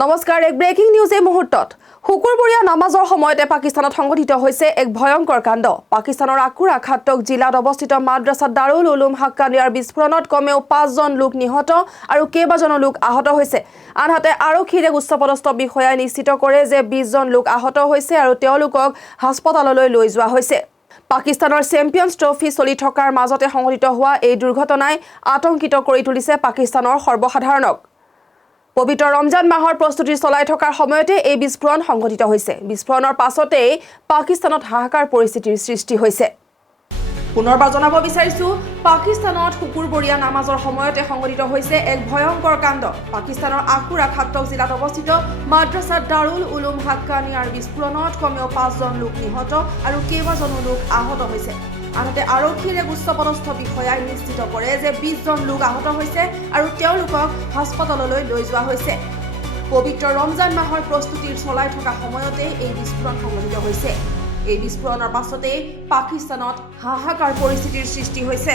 নমস্কাৰ এক breaking news এই মুহূৰ্তত শুকুৰবৰীয়া নামাজৰ সময়তে পাকিস্তানত সংঘটিত হৈছে এক ভয়ংকৰ কাণ্ড পাকিস্তানৰ আকুৰা খাটক জিলাত অৱস্থিত মাদ্ৰাছা দাৰুল উলুম হাক্কানিয়াৰ বিস্ফোৰণত কমেও 5জন লোক নিহত আৰু কেইবাজনো লোক আহত হৈছে আনহাতে আৰক্ষীৰ এক উচ্চপদস্থ বিষয়াই নিশ্চিত কৰে যে 20জন লোক আহত হৈছে আৰু তেওঁলোকক হাস্পতাললৈ লৈ যোৱা হৈছে পাকিস্তানৰ চেম্পিয়নছ ট্ৰফি চলি থকাৰ মাজতে সংঘটিত হোৱা এই দুৰ্ঘটনাই আতংকিত কৰি তুলিছে পাকিস্তানৰ সৰ্বসাধাৰণক পবিত্ৰ ৰমজান মাহৰ প্ৰস্তুতি চলাই থকাৰ সময়তে এই বিস্ফোৰণ সংঘটিত হৈছে বিস্ফোৰণৰ পাছতে পাকিস্তানত হাহাকাৰ পৰিস্থিতিৰ সৃষ্টি হৈছে পুনৰবাৰ জনাব বিচাৰিছো পাকিস্তানত শুকুৰবৰীয়া নামাজৰ সময়তে সংঘটিত হৈছে এক ভয়ংকৰ কাণ্ড পাকিস্তানৰ আকুৰা খাটক জিলাত অৱস্থিত মাদ্ৰাছা দাৰুল উলুম হাক্কানিয়াৰ বিস্ফোৰণত কমেও 5জন লোক নিহত আৰু কেইবাজনো লোক আহত হৈছে আনহাতে আৰক্ষীৰ এক উচ্চপদস্থ বিষয়াই নিশ্চিত কৰে যে 20জন লোক আহত হৈছে আৰু তেওঁলোকক হাস্পতাললৈ লৈ যোৱা হৈছে পবিত্ৰ ৰমজান মাহৰ প্ৰস্তুতিৰ চলাই থকা সময়তে এই বিস্ফোৰণ সংঘটিত হৈছে এই বিস্ফোৰণৰ পাছতে পাকিস্তানত হাহাকাৰ পৰিস্থিতিৰ সৃষ্টি হৈছে